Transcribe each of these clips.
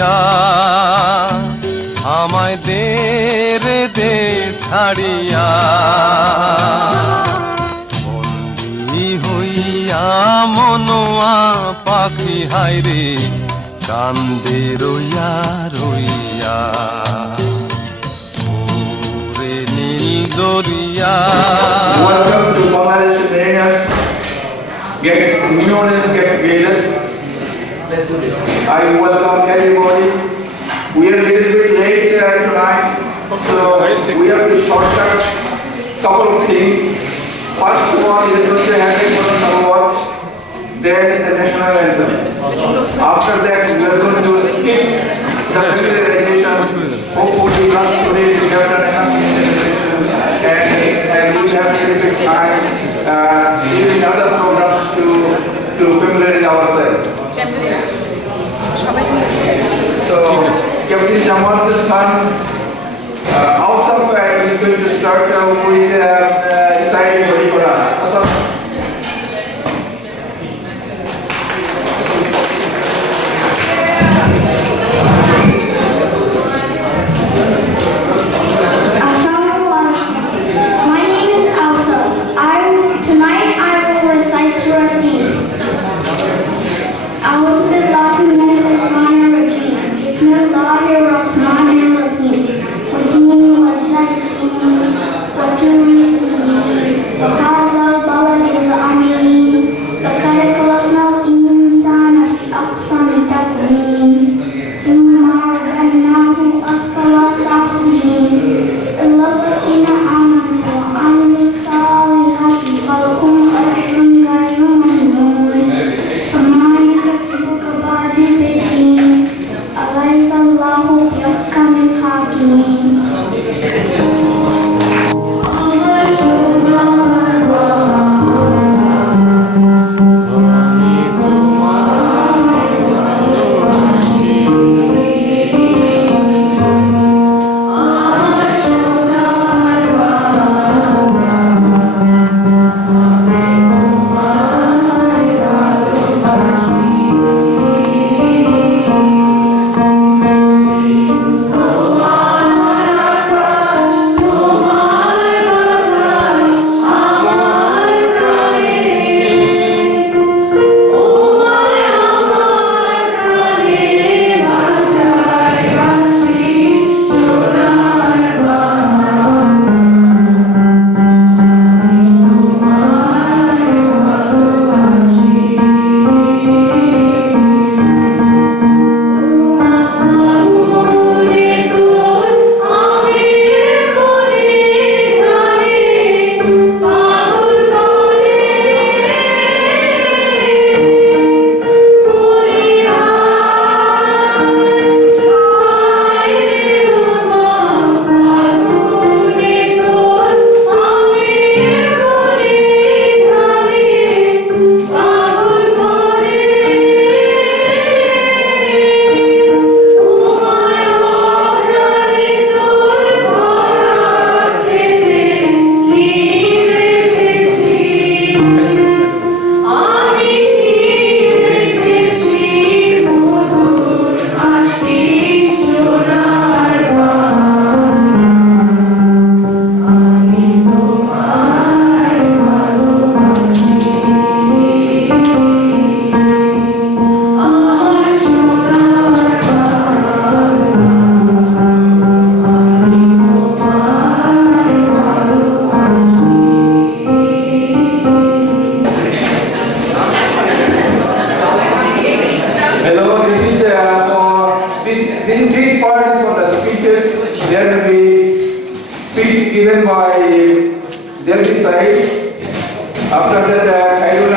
হইয়া আমায় দে রে দে ছাড়িয়া বন্দী হইয়া মনোয়া পাখি হায়রে কান্দে রইয়া রইয়া ওরে নীল দরিয়া। Welcome to Bangladeshi trainers. Get units, get together. Let's do this. I welcome everybody. We are a little bit late tonight, so we have to shortcut couple of things. First one is going to happen for some watch, then the national anthem. After that, we are going to skip the familiarization. Hopefully, last 2 days we have done enough celebration, and we have a little bit time using other programs to familiarize ourselves. So, Captain Jamal's son, Awsaf is going to start with reciting Holy Quran. Awsaf. My name is Elsa. Tonight I will recite Surah Deen. Bismillahirrahmanirrahim. Wadeen wal-Zaitun wa-Turi Sinin. Hadha al-baladil amin. Laqad khalaqnal insana fi ahsani taqweem. Summa radadnahu asfala safilin. Illa alladhina amanu wa amilus salihati falahum ajrun ghayru mamnun. Fama yakasibuka ba'da bidin. Alaysa Allahu biahkamil hakimin. This part is for the speeches. There will be speech given by Delhi side. After that, Khairul,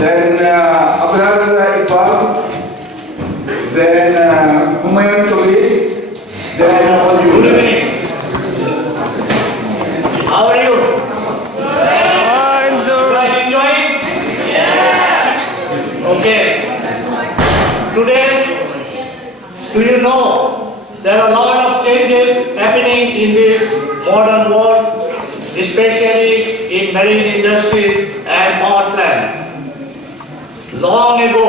then Abrar Iqbal, then Humayun Kabir, then Good evening. How are you? Fine, sir. You are enjoying? Yes. Okay. Today, do you know there are a lot of changes happening in this modern world, especially in marine industries and power plants. Long ago,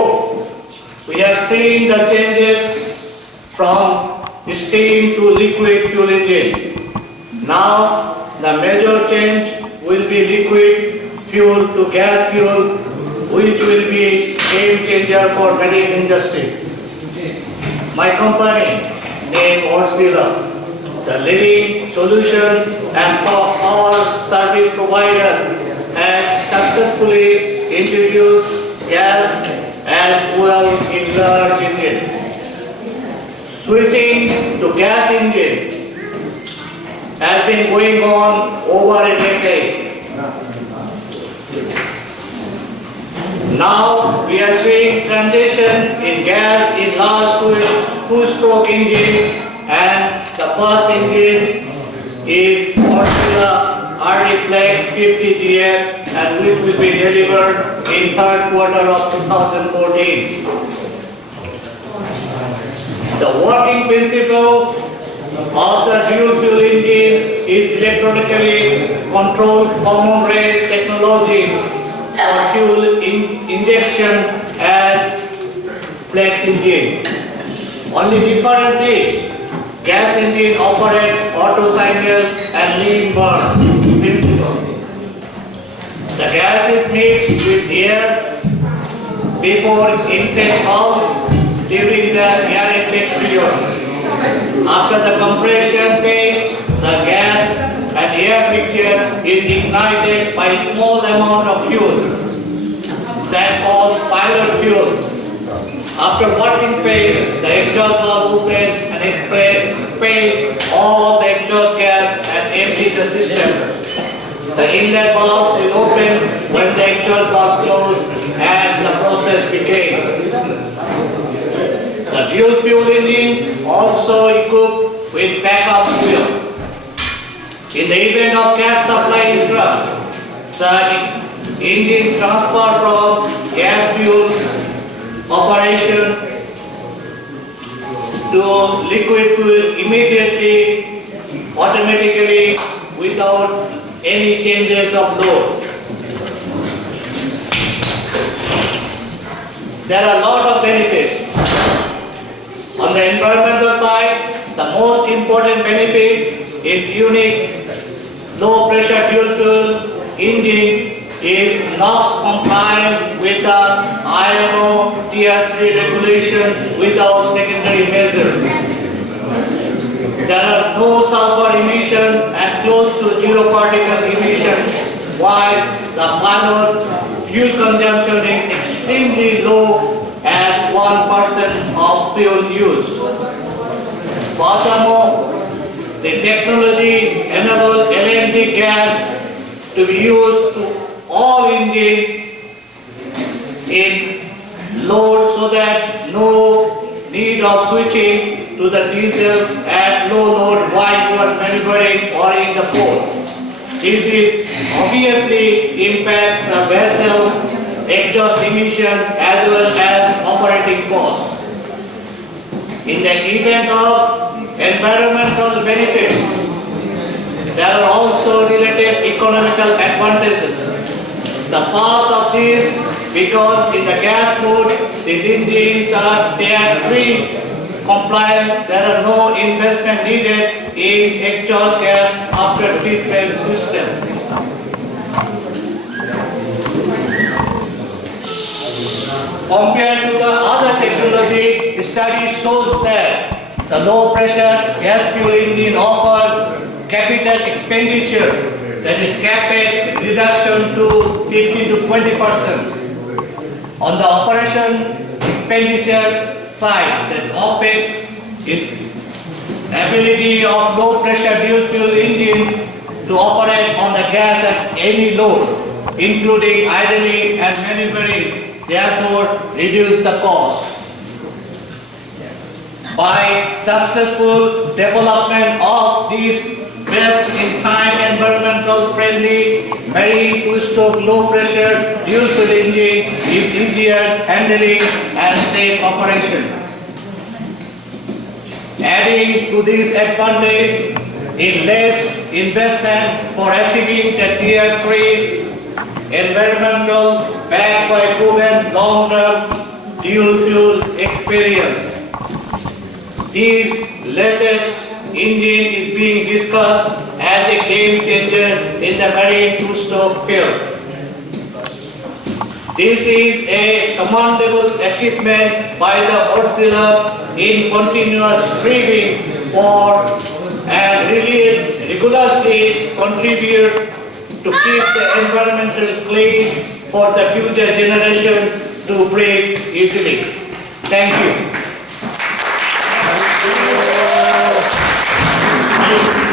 we have seen the changes from steam to liquid fuel engine. Now, the major change will be liquid fuel to gas fuel, which will be game changer for marine industry. My company, named Horsevilla, the leading solution and power service provider, has successfully introduced gas as well in large engine. Switching to gas engine has been going on over a decade. Now we are seeing transition in gas in large two-stroke engine, and the first engine is Horsevilla RD-Flex 50GF, and which will be delivered in third quarter of 2014. The working principle of the dual fuel engine is electronically controlled common rail technology for fuel injection as flex engine. Only difference is gas engine operate auto cycle and lean burn principle. The gas is mixed with air before intake out during the air intake period. After the compression phase, the gas and air mixture is ignited by a small amount of fuel that called pilot fuel. After working phase, the exhaust valve opens and expands all the exhaust gas and empties the system. The inlet valve is open when the exhaust valve closed and the process begins. The dual fuel engine also equipped with backup fuel. In the event of gas supply interrupts, the engine transfer from gas fuel operation to liquid fuel immediately, automatically, without any changes of load. There are a lot of benefits. On the environmental side, the most important benefit is unique low pressure dual fuel engine is NOx compliant with the IMO Tier 3 regulation without secondary measures. There are no sulfur emission and close to zero particle emission, while the pilot fuel consumption is extremely low at 1% of fuel use. Furthermore, the technology enables LNG gas to be used to all engines in load so that no need of switching to the diesel at low load while you are maneuvering or in the port. This is obviously impact the vessel exhaust emission as well as operating costs. In the event of environmental benefits, there are also related economical advantages. The first of these, because in the gas mode, these engines are Tier 3 compliant, there are no investment needed in exhaust gas after treatment system. Compared to the other technology, study shows that the low pressure gas fuel engine offers capital expenditure, that is capex reduction to 15 to 20%. On the operation expenditure side, that's OPEX, its ability of low pressure dual fuel engine to operate on the gas at any load, including idling and maneuvering, therefore reduce the cost. By successful development of these best-in-time environmental friendly marine two-stroke low pressure dual fuel engine is easier handling and safe operation. Adding to this advantage is less investment for achieving the Tier 3 environmental backed by proven long-term dual fuel experience. This latest engine is being discussed as a game changer in the marine two-stroke field. This is a commendable achievement by the Ursula in continuous striving for and really regularly contribute to keep the environmental clean for the future generation to breathe easily. Thank you.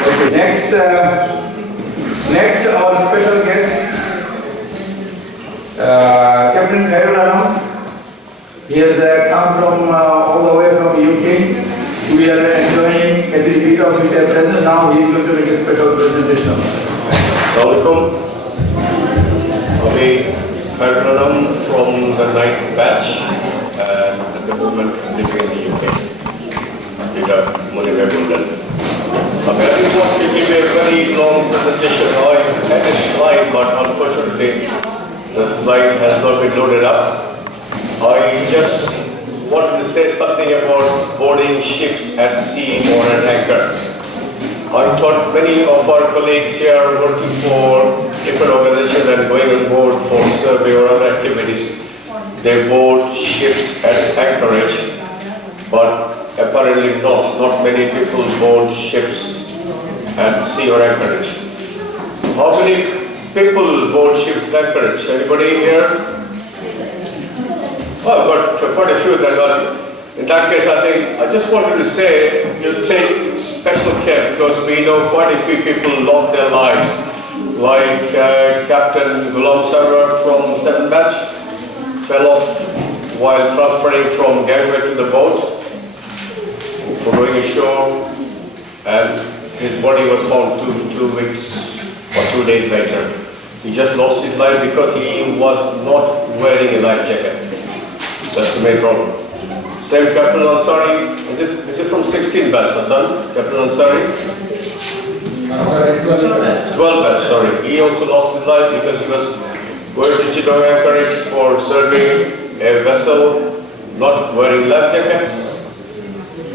Okay, next our special guest, Captain Khairul Anam. He has come from all the way from UK. We are enjoying every bit of his presence. Now he is going to make a special presentation. Welcome. Okay, Khairul Anam from the 9th batch, and at the moment living in the UK. Peter Money. I didn't want to give a very long presentation. I had a slide, but unfortunately the slide has not been loaded up. I just wanted to say something about boarding ships at sea or at anchor. I thought many of our colleagues here are working for different organizations and going on board for survey or other activities. They board ships at anchorage, but apparently not many people board ships at sea or anchorage. How many people board ships at anchorage? Anybody here? Oh, but quite a few that are. In that case, I just wanted to say, you take special care because we know quite a few people lost their lives. Like Captain Ghulam Sarwar from 7th batch fell off while transferring from gangway to the boat for going ashore, and his body was found two weeks or 2 days later. He just lost his life because he was not wearing a life jacket. That's the main problem. Same Captain Ansari, is it from 16 batch, Hassan? Captain Ansari? 12 batch, sorry. He also lost his life because he was going to Chittagong anchorage for serving a vessel, not wearing life jackets.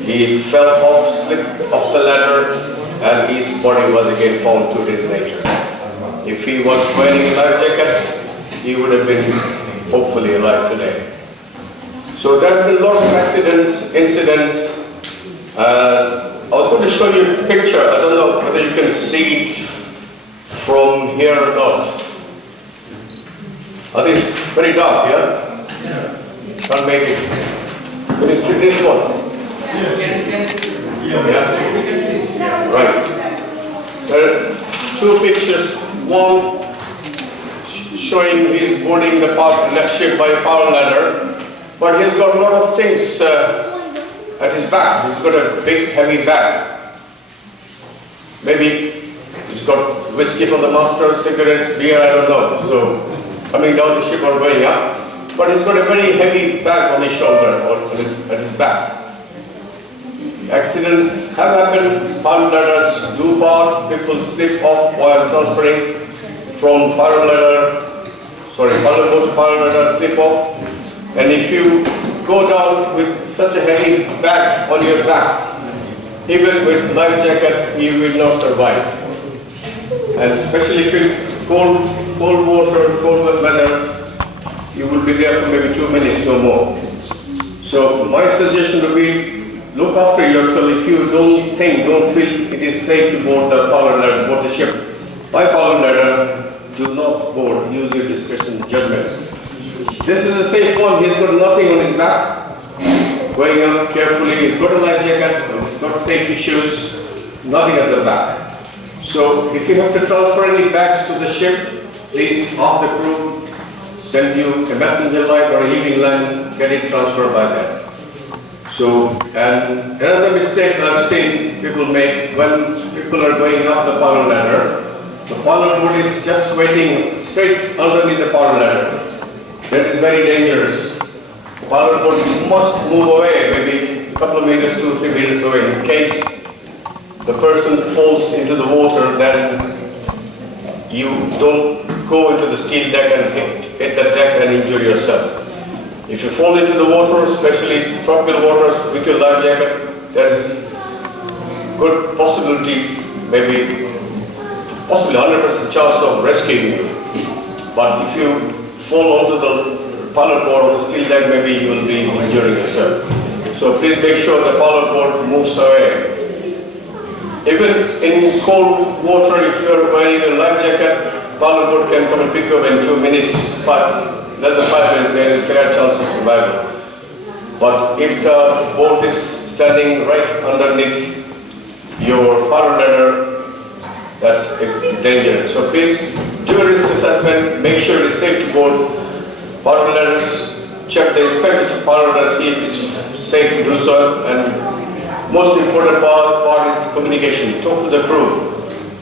He fell off, slipped off the ladder, and his body was again found 2 days later. If he was wearing a life jacket, he would have been hopefully alive today. So there have been a lot of accidents, incidents. I was going to show you a picture. I don't know whether you can see it from here or not. I think it's very dark, yeah? Can't make it. Can you see this one? Yeah. Right. There are two pictures. One showing he's boarding the ship by a power ladder, but he's got a lot of things at his back. He's got a big, heavy bag. Maybe he's got whiskey from the master, cigarettes, beer, I don't know. So coming down the ship or going up, but he's got a very heavy bag on his shoulder or at his back. Accidents have happened, power ladders do part, people slip off while transferring from power boat to power ladder, slip off. And if you go down with such a heavy bag on your back, even with life jacket, you will not survive. And especially if you cold water, cold weather, you will be there for maybe 2 minutes, no more. So my suggestion would be, look after yourself. If you don't feel it is safe to board the power ladder, board the ship by power ladder, do not board. Use your discretion and judgment. This is a safe one. He's got nothing on his back. Going up carefully. He's got a life jacket. He's got safety shoes. Nothing at the back. So if you have to transfer any bags to the ship, please ask the crew, send you a messenger line or a heaving line, get it transferred by them. So, and another mistakes I've seen people make when people are going up the power ladder, the power board is just waiting straight underneath the power ladder. That is very dangerous. Power board must move away, maybe a couple of meters, 2-3 meters away. In case the person falls into the water, then you don't go into the steel deck and hit the deck and injure yourself. If you fall into the water, especially tropical waters, with your life jacket, there is good possibility, maybe possibly 100% chance of rescuing you. But if you fall onto the pilot board or the steel deck, maybe you will be injuring yourself. So please make sure the pilot board moves away. Even in cold water, if you are wearing a life jacket, pilot board can come and pick you up in 2 minutes, but then the pilot there is a fair chance of survival. But if the boat is standing right underneath your pilot ladder, that's dangerous. So please do a risk assessment, make sure it's safe to board. Pilot ladders, check the inspect the pilot ladder, see if it's safe to do so, and most important part is communication. Talk to the crew.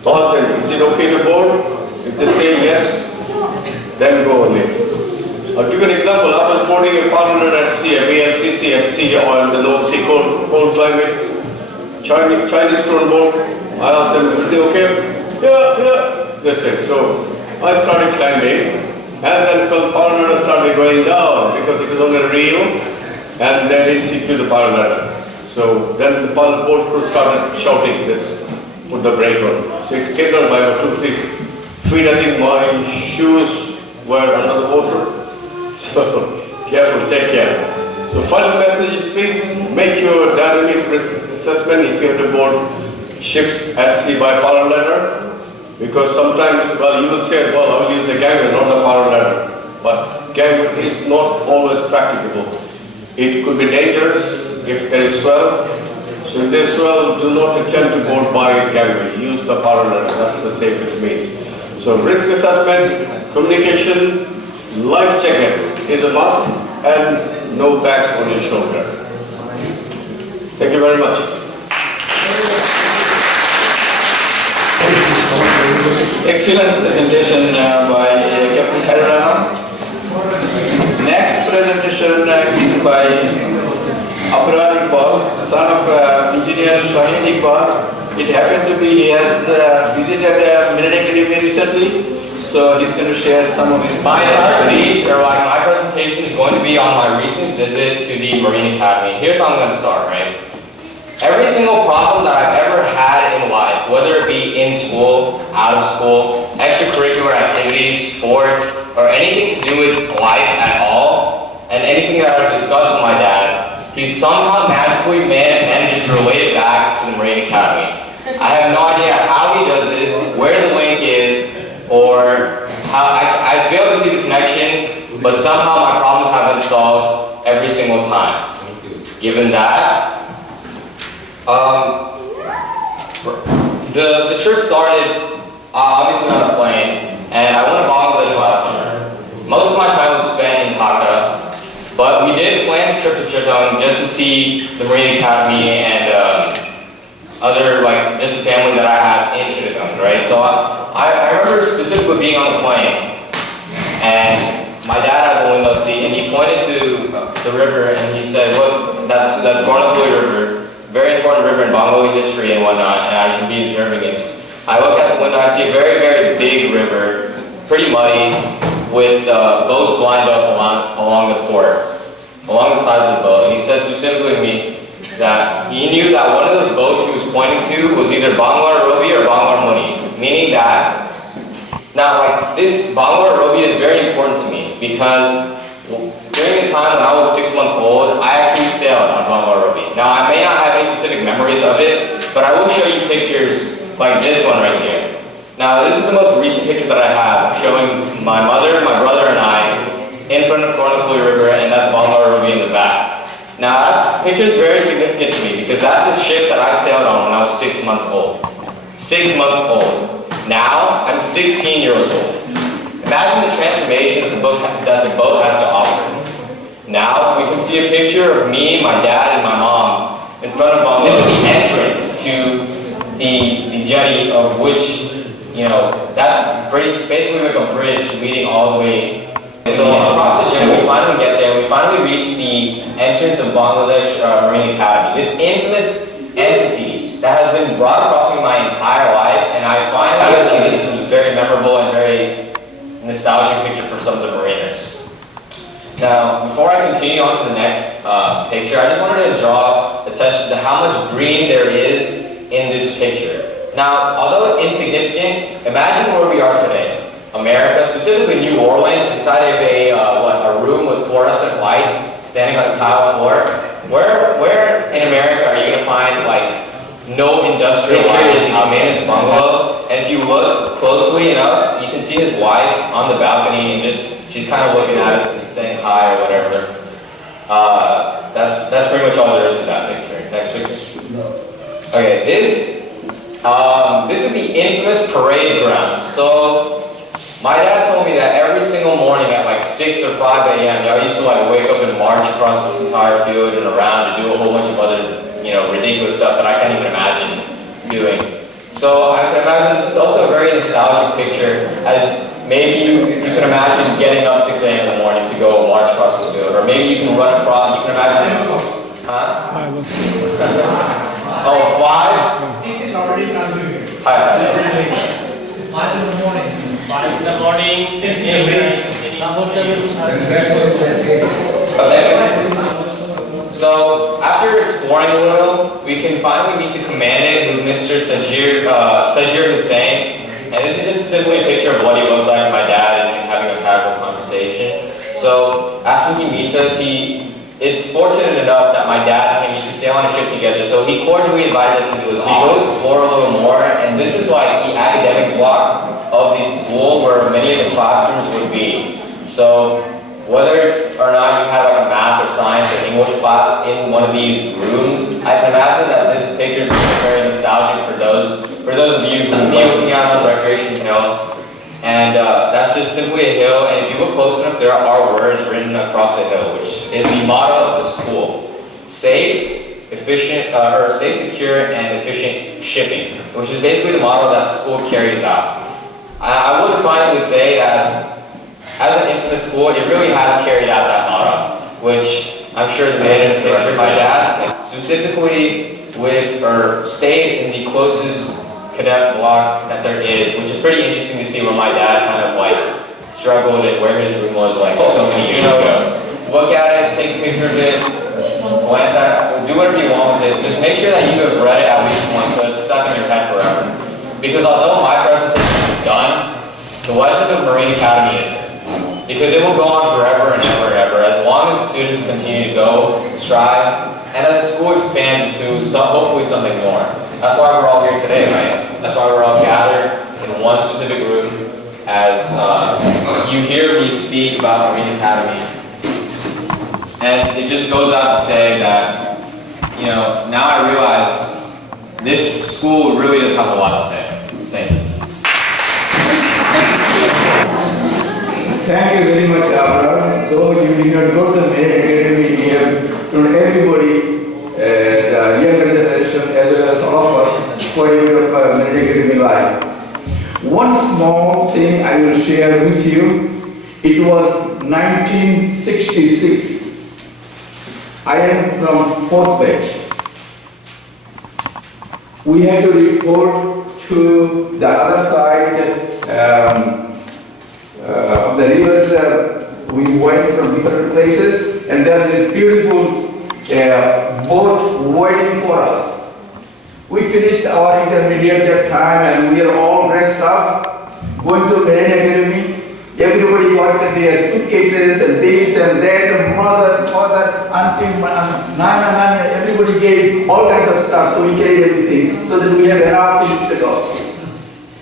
Ask them, is it okay to board? If they say yes, then go on it. I'll give you an example. I was boarding a pilot ladder at sea, a VLCC at sea on the North Sea cold climate. Chinese crew on board. I asked them, is it okay? Yeah. They said. So I started climbing, and then the pilot ladder started going down because it was on a reel, and they didn't secure the pilot ladder. So then the pilot boat crew started shouting, let's put the brake on. So it came down by about 2 feet. I think my shoes were under the water. So careful, take care. So final message is please make your dynamic risk assessment if you have to board ships at sea by pilot ladder. Because sometimes, well, you will say, well, I will use the gangway, not the pilot ladder. But gangway is not always practicable. It could be dangerous if there is swell. So if there is swell, do not attempt to board by gangway. Use the pilot ladder, that's the safest means. So risk assessment, communication, life jacket is a must, and no bags on your shoulder. Thank you very much. Excellent presentation by Captain Karurama. Next presentation is by Abrar Iqbal, son of engineer Shaheen Iqbal. It happened to be he has visited Military Academy recently, so he's going to share some of his My presentation is going to be on my recent visit to the Marine Academy. Here's how I'm going to start, right? Every single problem that I've ever had in life, whether it be in school, out of school, extracurricular activities, sports, or anything to do with life at all, and anything that I've discussed with my dad, he somehow magically managed to relate it back to the Marine Academy. I have no idea how he does this, where the link is, or how I fail to see the connection, but somehow my problems have been solved every single time. Given that, the trip started obviously on a plane, and I went to Bangladesh last summer. Most of my time was spent in Dhaka, but we did plan a trip to Chittagong just to see the Marine Academy and other, like, just the family that I have in Chittagong, right? So I remember specifically being on the plane, and my dad had the window seat, and he pointed to the river, and he said, "Look, that's Gornapuli River. Very important river in Bengali history and whatnot, and I should be observing it." I look at the window, I see a very, very big river, pretty muddy, with boats lined up along the port, along the sides of the boat. And he said specifically to me that he knew that one of those boats he was pointing to was either Banglar Robi or Banglar Muni, meaning that, now like this Banglar Robi is very important to me because during the time when I was 6 months old, I actually sailed on Banglar Robi. Now, I may not have any specific memories of it, but I will show you pictures like this one right here. Now, this is the most recent picture that I have, showing my mother, my brother, and I in front of Gornapuli River, and that's Banglar Robi in the back. Now, that picture is very significant to me because that's a ship that I sailed on when I was 6 months old. 6 months old. Now, I'm 16 years old. Imagine the transformation that the boat has to offer. Now we can see a picture of me, my dad, and my mom in front of Bangladesh. This is the entrance to the jetty, of which, you know, that's basically like a bridge leading all the way. So across the jetty, we finally get there. We finally reach the entrance of Bangladesh Marine Academy. This infamous entity that has been brought across me my entire life, and I finally think this is very memorable and very nostalgic picture for some of the mariners. Now, before I continue on to the next picture, I just wanted to draw attention to how much green there is in this picture. Now, although insignificant, imagine where we are today. America, specifically New Orleans, inside of a room with fluorescent lights, standing on a tile floor. Where in America are you going to find like no industrial lights in a man's bungalow? And if you look closely enough, you can see his wife on the balcony and she's kind of looking at us and saying hi or whatever. That's pretty much all there is to that picture. Next picture. Okay, this is the infamous parade ground. So my dad told me that every single morning at like 6 or 5 a.m. I used to like wake up and march across this entire field and around to do a whole bunch of other, ridiculous stuff that I can't even imagine doing. So I can imagine this is also a very nostalgic picture, as maybe you can imagine getting up 6 a.m. in the morning to go march across this field, or maybe you can run across. You can imagine. Huh? 5. Oh, 5? 6 is already contributed. 5 in the morning. 5 in the morning, 6 a.m. Okay. So after exploring a little, we can finally meet the commandant, who's Mr. Sajir Hussain. And this is just simply a picture of what he looks like with my dad and having a casual conversation. So after he meets us, it's fortunate enough that my dad and him used to sail on a ship together. So he cordially invited us into his office to explore a little more. And this is like the academic block of the school where many of the classrooms would be. So whether or not you had like a math or science or English class in one of these rooms, I can imagine that this picture is very nostalgic for those of you who are looking out on the recreation hill. And that's just simply a hill, and if you look close enough, there are words written across the hill, which is the motto of the school: safe, efficient, or safe, secure, and efficient shipping, which is basically the motto that the school carries out. I would finally say, as an infamous school, it really has carried out that motto, which I'm sure the man is pictured my dad, specifically stayed in the closest cadet block that there is, which is pretty interesting to see where my dad kind of like struggled and where his room was like so many years ago. Look at it, take a picture of it, glance at it, do whatever you want with it. Just make sure that you have read it at least once so it's stuck in your head forever. Because although my presentation is done, the legend of Marine Academy isn't. Because it will go on forever and ever and ever, as long as students continue to go, strive, and as the school expands into hopefully something more. That's why we're all here today, right? That's why we're all gathered in one specific room as you hear me speak about Marine Academy. And it just goes out to say that, now I realize this school really does have a lot to say. Thank you. Thank you very much, Abraham. Though you did not go to the Marine Academy here, to everybody, the younger generation as well as all of us, for your Marine Academy life. One small thing I will share with you. It was 1966. I am from 4th batch. We had to report to the other side of the river. We went from different places, and there's a beautiful boat waiting for us. We finished our intermediate that time, and we are all dressed up, going to Marine Academy. Everybody got their suitcases and this and that, mother, father, auntie, nana, everybody gave all kinds of stuff, so we carried everything, so that we have enough things to go.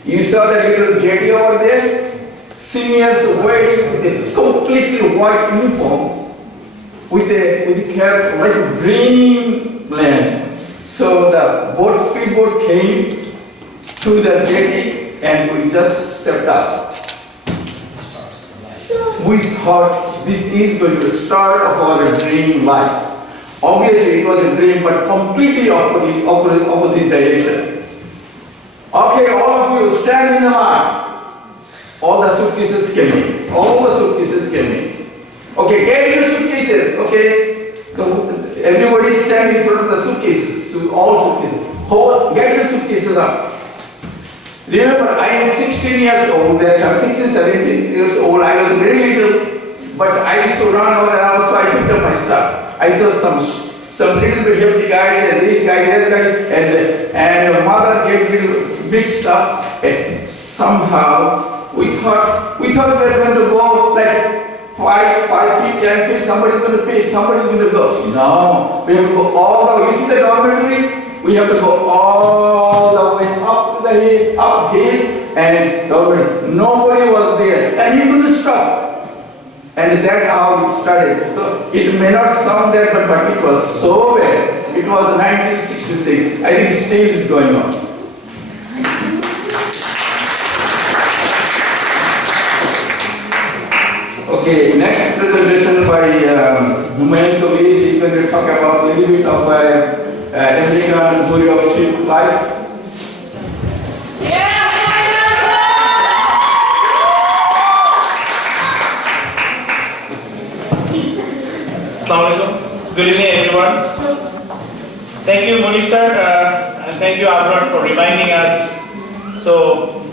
You saw the little jetty over there? Seniors waiting with a completely white uniform, with a cap like a dreamland. So the speedboat came to the jetty, and we just stepped up. We thought this is going to start of our dream life. Obviously it was a dream, but completely opposite direction. Okay, all of you stand in a line. All the suitcases came in. All the suitcases came in. Okay, get your suitcases, okay? Everybody stand in front of the suitcases, all suitcases. Get your suitcases up. Remember, I am 16 years old, that I'm 16, 17 years old. I was very little. But I used to run all around, so I picked up my stuff. I saw some little bit hefty guys and these guys, this guy, and the mother gave little big stuff. And somehow we thought we were going to go like 5 feet, 10 feet. Somebody's going to pay. Somebody's going to go. No, we have to go all the way. You see the dormitory? We have to go all the way up to the hill, uphill, and nobody was there, and he couldn't stop. And that's how it started. So it may not sound that, but it was so bad. It was 1966. I think still is going on. Okay, next presentation by Humayun Kabir is going to talk about a little bit of American theory of ship life. Assalamualaikum. Good evening, everyone. Thank you, Monique sir, and thank you, Albert, for reminding us some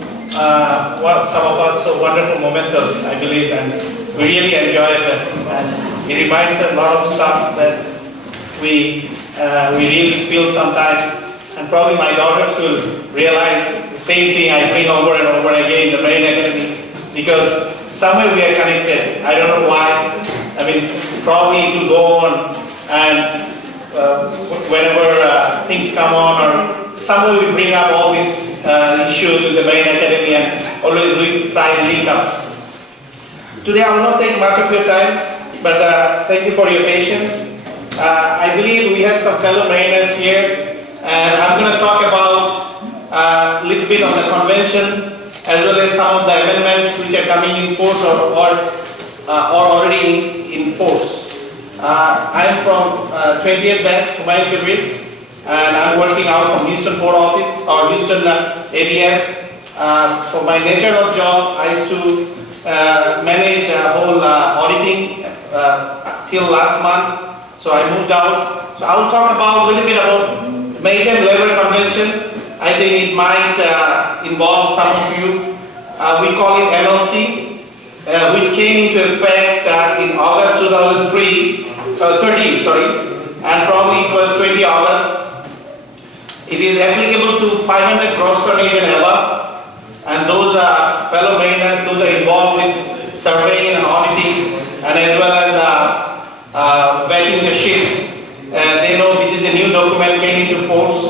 of us so wonderful mementos, I believe, and we really enjoy it. And it reminds us a lot of stuff that we really feel sometimes, and probably my daughters will realize the same thing I bring over and over again in the Marine Academy, because somewhere we are connected. I don't know why. I mean, probably it will go on, and whenever things come on, or somewhere we bring up all these issues with the Marine Academy, and always we try and link up. Today I will not take much of your time, but thank you for your patience. I believe we have some fellow mariners here, and I'm going to talk about a little bit on the convention, as well as some of the amendments which are coming in force or already in force. I am from 20th batch, Humayun Kabir, and I'm working out from Houston Port Office or Houston ABS. For my nature of job, I used to manage whole auditing till last month. So I moved out. So I will talk about a little bit about Maritime Labor Convention. I think it might involve some of you. We call it MLC. Which came into effect in August 2013, and probably it was 20 August. It is applicable to 500 gross tonnage and above, and those are fellow mariners, those are involved with surveying and auditing, and as well as vetting the ship. They know this is a new document came into force.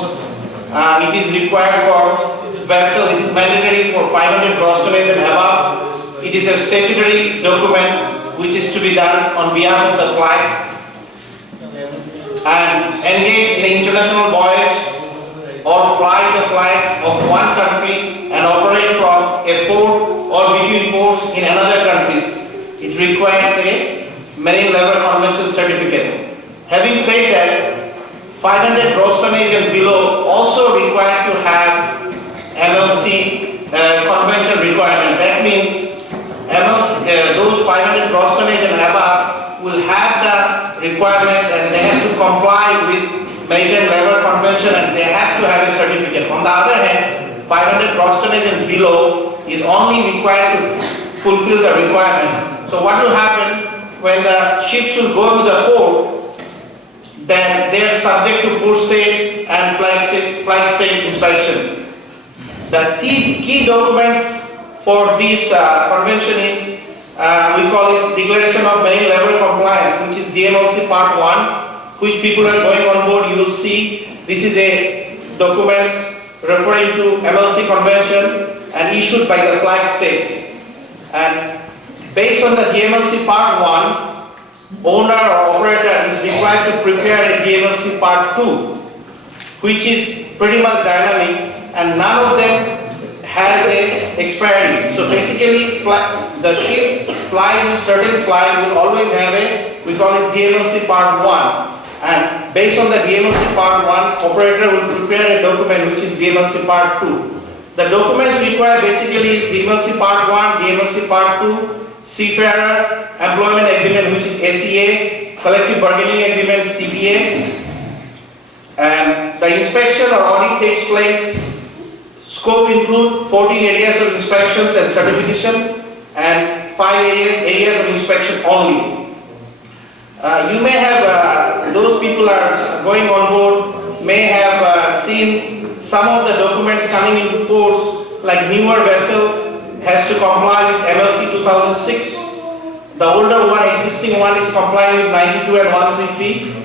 It is required for vessel, it is mandatory for 500 gross tonnage and above. It is a statutory document which is to be done on behalf of the flag and engage in an international voyage or fly the flag of one country and operate from a port or between ports in another country. It requires a Marine Labor Convention certificate. Having said that, 500 gross tonnage and below also required to have MLC convention requirement. That means those 500 gross tonnage and above will have the requirements, and they have to comply with Maritime Labor Convention, and they have to have a certificate. On the other hand, 500 gross tonnage and below is only required to fulfill the requirement. So what will happen when the ships will go to the port? Then they are subject to port state and flag state inspection. The key documents for this convention is, we call it Declaration of Marine Labor Compliance, which is DMLC Part 1, which people are going on board, you will see this is a document referring to MLC convention and issued by the flag state. And based on the DMLC Part 1, owner or operator is required to prepare a DMLC Part 2, which is pretty much dynamic, and none of them has a expiry. So basically, the ship flies with certain flag will always have a, we call it DMLC Part 1. And based on the DMLC Part 1, operator will prepare a document which is DMLC Part 2. The documents required basically is DMLC Part 1, DMLC Part 2, Seafarer Employment Agreement, which is SEA, Collective Bargaining Agreement, CBA, and the inspection or audit takes place. Scope include 14 areas of inspections and certification, and 5 areas of inspection only. You may have, those people are going on board, may have seen some of the documents coming into force, like newer vessel has to comply with MLC 2006. The older one, existing one, is complying with 92 and 133.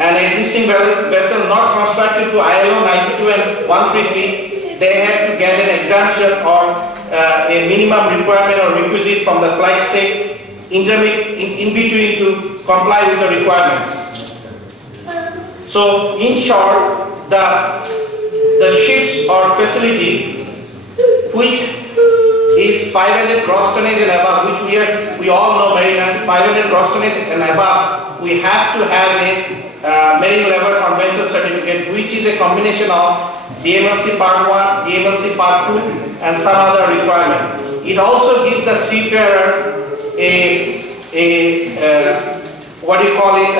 An existing vessel not constructed to ILO 92 and 133, they have to get an exemption or a minimum requirement or requisite from the flag state in between to comply with the requirements. So in short, the ships or facility which is 500 gross tonnage and above, which we all know mariners, 500 gross tonnage and above, we have to have a Marine Labour Convention certificate, which is a combination of DMLC Part 1, DMLC Part 2 and some other requirement. It also gives the seafarer what do you call it,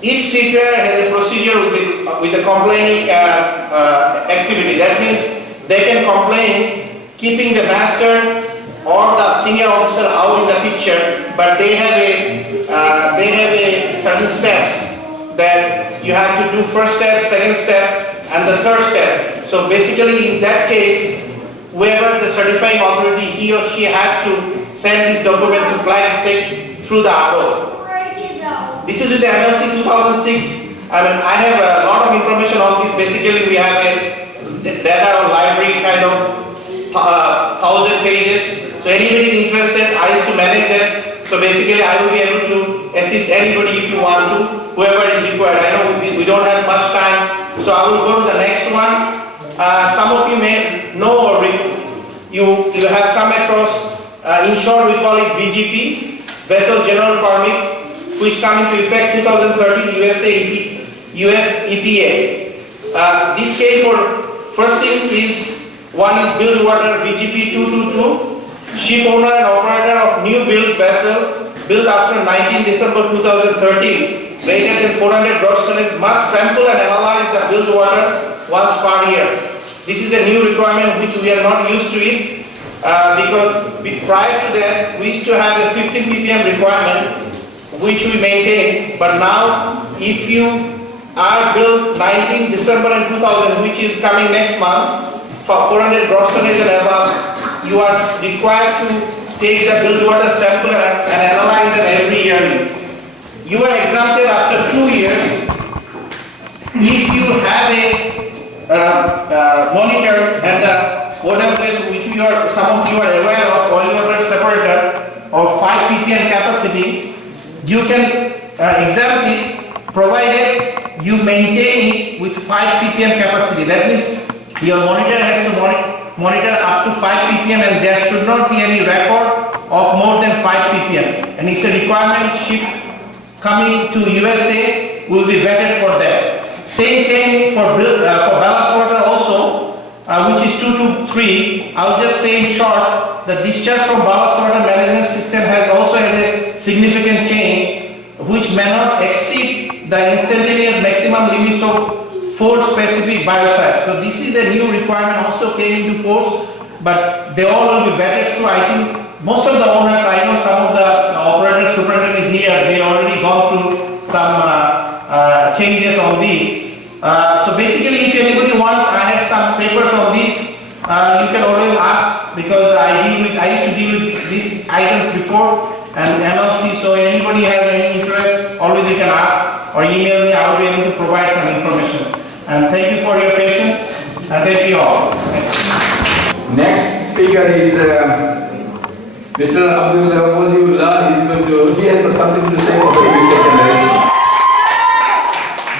each seafarer has a procedure with the complaining activity. That means they can complain keeping the master or the senior officer out in the picture, but they have a certain steps that you have to do. First step, second step, and the third step. So basically, in that case, whoever the certifying authority, he or she has to send this document to flag state through the RO. This is with the MLC 2006. I have a lot of information on this. Basically, we have a data library kind of 1,000 pages. So anybody is interested, I used to manage that. So basically, I will be able to assist anybody if you want to, whoever is required. I know we don't have much time, so I will go to the next one. Some of you may know or you have come across. In short, we call it VGP, Vessel General Permit, which come into effect 2013 US EPA. This case for first thing is one is build water VGP 222. Ship owner and operator of new built vessel built after 19 December 2013 greater than 400 gross tonnage must sample and analyze the built water once per year. This is a new requirement which we are not used to it because prior to that we used to have a 15 ppm requirement which we maintain, but now if you are built 19 December in 2000, which is coming next month, for 400 gross tonnage and above, you are required to take the built water sample and analyze them every year. You are exempted after 2 years if you have a monitor and the OWS, which some of you are aware of, oil water separator or 5 ppm capacity. You can exempt it provided you maintain it with 5 ppm capacity. That means your monitor has to monitor up to 5 ppm and there should not be any record of more than 5 ppm. And it's a requirement. Ship coming to USA will be vetted for that. Same thing for ballast water also, which is 223. I'll just say in short, the discharge from ballast water management system has a significant change which may not exceed the instantaneous maximum limits of 4 specific biocides. So this is a new requirement also came into force, but they all will be vetted through. I think most of the owners, I know some of the operators, superintendents here, they already gone through some changes on these. So basically, if anybody wants, I have some papers on this. You can always ask because I used to deal with these items before and MLC. So anybody has any interest, always you can ask or email me. I will be able to provide some information. And thank you for your patience, and thank you all. Next speaker is Mr. Abdul Raziullah. He has got something to say about the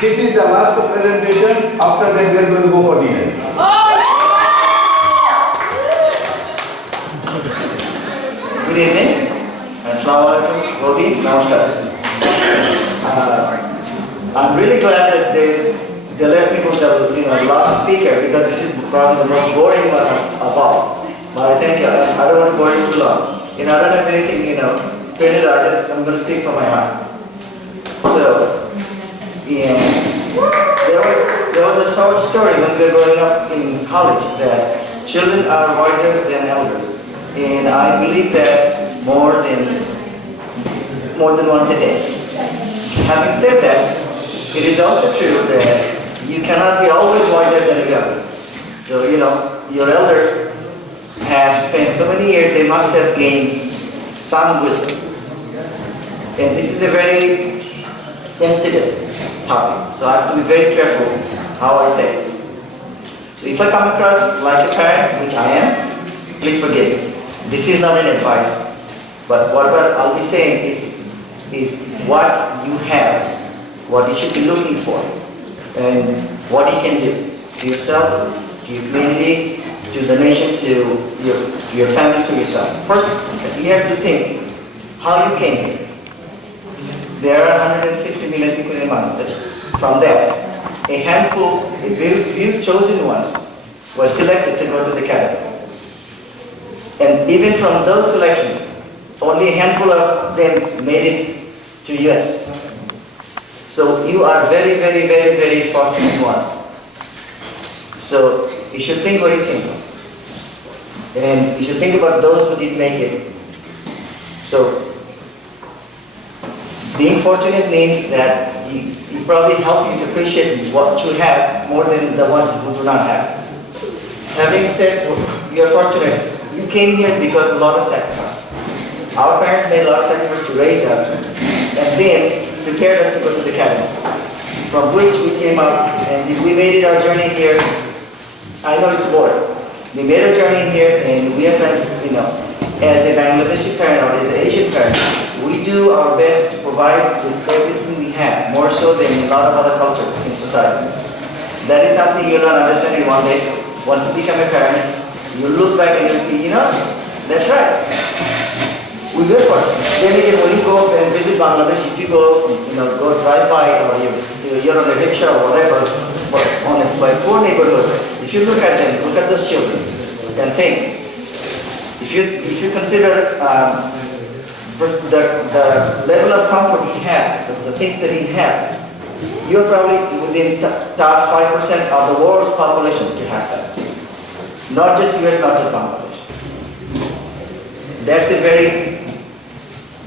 This is the last presentation. After that, we are going to go for dinner. Good evening. Assalamualaikum. Rodi, namaskar. I'm really glad that they left me for the last speaker because this is probably the most boring one of all. But I think I don't want to bore you too long. I don't have anything, printed out. I'm going to speak from my heart. So, yeah, there was a short story when we were growing up in college that children are wiser than elders. and I believe that more than once a day. Having said that, it is also true that you cannot be always wiser than the others. So, your elders have spent so many years, they must have gained some wisdom. And this is a very sensitive topic, so I have to be very careful how I say it. So if I come across like a parent, which I am, please forgive me. This is not an advice, but what I'll be saying is what you have, what you should be looking for, and what you can do to yourself, to your community, to the nation, to your family, to yourself. First, you have to think how you came here. There are 150 million people in Bangladesh. From that, a handful, a few chosen ones were selected to go to the academy. And even from those selections, only a handful of them made it to US. So you are very, very, very, very fortunate ones. So you should think what you think. And you should think about those who didn't make it. So being fortunate means that you probably help you to appreciate what you have more than the ones who do not have. Having said you are fortunate, you came here because of a lot of sacrifice. Our parents made a lot of sacrifice to raise us and then prepared us to go to the academy, from which we came out and we made it our journey here. I know it's boring. We made our journey here and we have been, as a Bangladeshi parent or as an Asian parent, we do our best to provide with everything we have, more so than a lot of other cultures in society. That is something you'll not understand in one day. Once you become a parent, you look back and you'll see, that's right. We will for it. Then again, when you go and visit Bangladesh, if you go, go drive by or you're on a rickshaw or whatever, but on a poor neighborhood, if you look at them, look at those children, and think. If you consider the level of comfort you have, the things that you have, you're probably within top 5% of the world's population to have that. Not just US, not just Bangladesh. That's a very,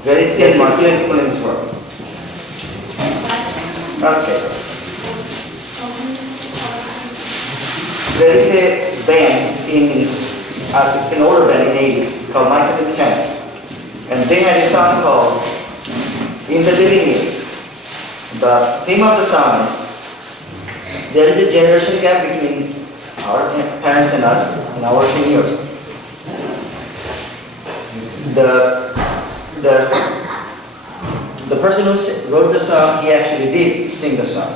very thin market in this world. Okay. There is a band it's an older band in the 80s called Michael and Ken. And they had a song called In the Living Age. The theme of the song is there is a generation gap between our parents and us and our seniors. The person who wrote the song, he actually did sing the song.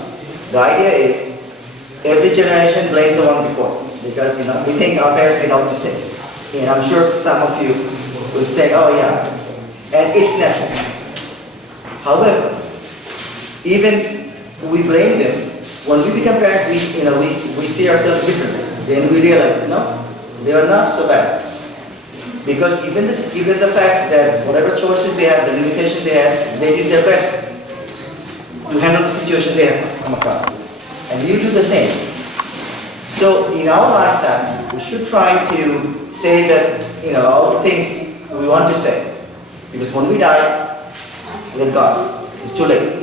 The idea is every generation blames the one before because we think our parents made all mistakes. And I'm sure some of you would say, oh yeah, and it's natural. However, even we blame them, when we become parents, we see ourselves differently. Then we realize, no, they are not so bad. Because given the fact that whatever choices they have, the limitations they have, they did their best to handle the situation they have come across. And you do the same. So in our lifetime, we should try to say that, all the things we want to say. Because when we die, we're gone. It's too late.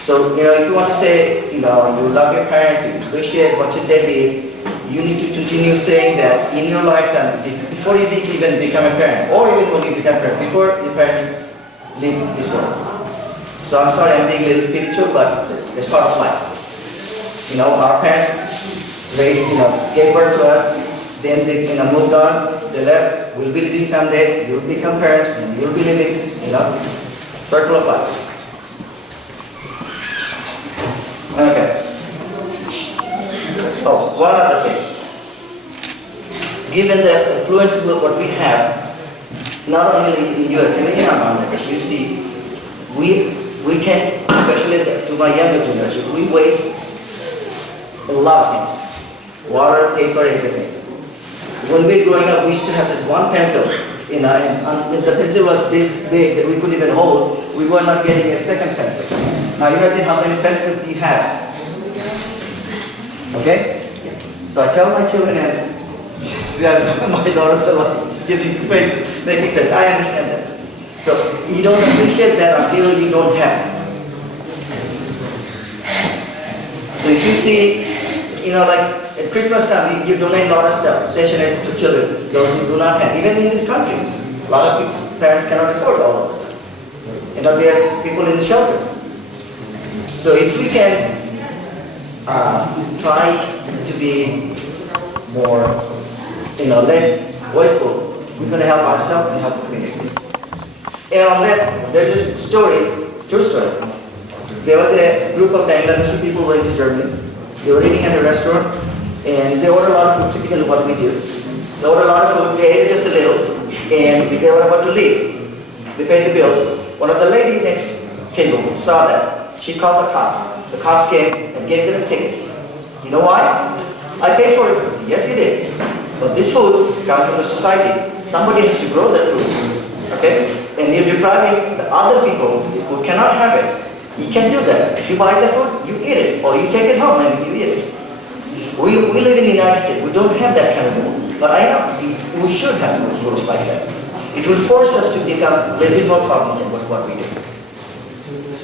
So, if you want to say, you love your parents, you appreciate what they did, you need to continue saying that in your lifetime, before you even become a parent, or even when you become a parent, before your parents leave this world. So I'm sorry I'm being a little spiritual, but it's part of life. Our parents raised, gave birth to us, then they moved on, they left, we'll be living someday, you'll become parents, and you'll be living, circle of life. Okay. Oh, one other thing. Given the influence of what we have, not only in the US, even in Bangladesh, you see, we tend, especially to my younger generation, we waste a lot of things. Water, paper, everything. When we were growing up, we used to have this one pencil, and the pencil was this big that we couldn't even hold. We were not getting a second pencil. Now imagine how many pencils you have. Okay? So I tell my children, and They are my daughters are giving you face, making face. I understand that. So you don't appreciate that until you don't have. So if you see, like at Christmas time, you donate a lot of stuff, stationery to children, those who do not have. Even in this country, a lot of parents cannot afford all of this. There are people in the shelters. So if we can try to be more, less wasteful, we're going to help ourselves and help the community. And on that, there's a story, true story. There was a group of Bangladeshi people went to Germany. They were eating at a restaurant, and they ordered a lot of food, typically what we do. They ordered a lot of food, they ate just a little, and they were about to leave. They paid the bill. One of the ladies next table saw that. She called the cops. The cops came and gave them a ticket. You know why? I paid for it. Yes, you did. But this food comes from the society. Somebody has to grow that food. Okay? And you're depriving the other people who cannot have it. You can do that. If you buy the food, you eat it. Or you take it home and you eat it. We live in the United States. We don't have that kind of rule. But I know we should have rules like that. It will force us to become a little bit more cognizant of what we do.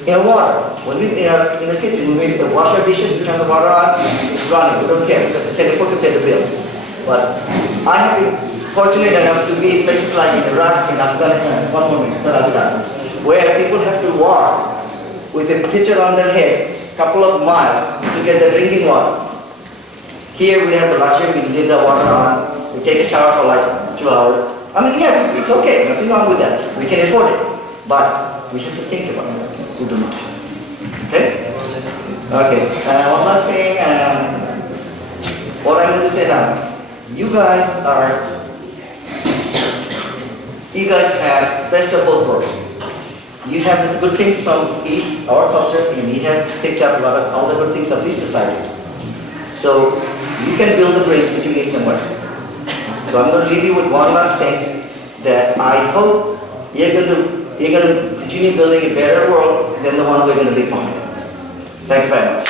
In water, when we in the kitchen, when we wash our dishes, we turn the water on, it's running. We don't care because we can afford to pay the bill. But I have been fortunate enough to be in places like in Iraq, in Afghanistan, one more minute, where people have to walk with a pitcher on their head, a couple of miles to get the drinking water. Here we have the luxury, we leave the water on, we take a shower for like 2 hours. I mean, yes, it's okay, nothing wrong with that. We can afford it. But we have to think about it. We do not have. Okay? Okay. One last thing. What I'm going to say now. You guys have best of both worlds. You have the good things from our culture, and we have picked up a lot of all the good things of this society. So you can build a bridge between East and West. So I'm going to leave you with one last thing that I hope you're going to continue building a better world than the one we're going to leave behind. Thank you very much.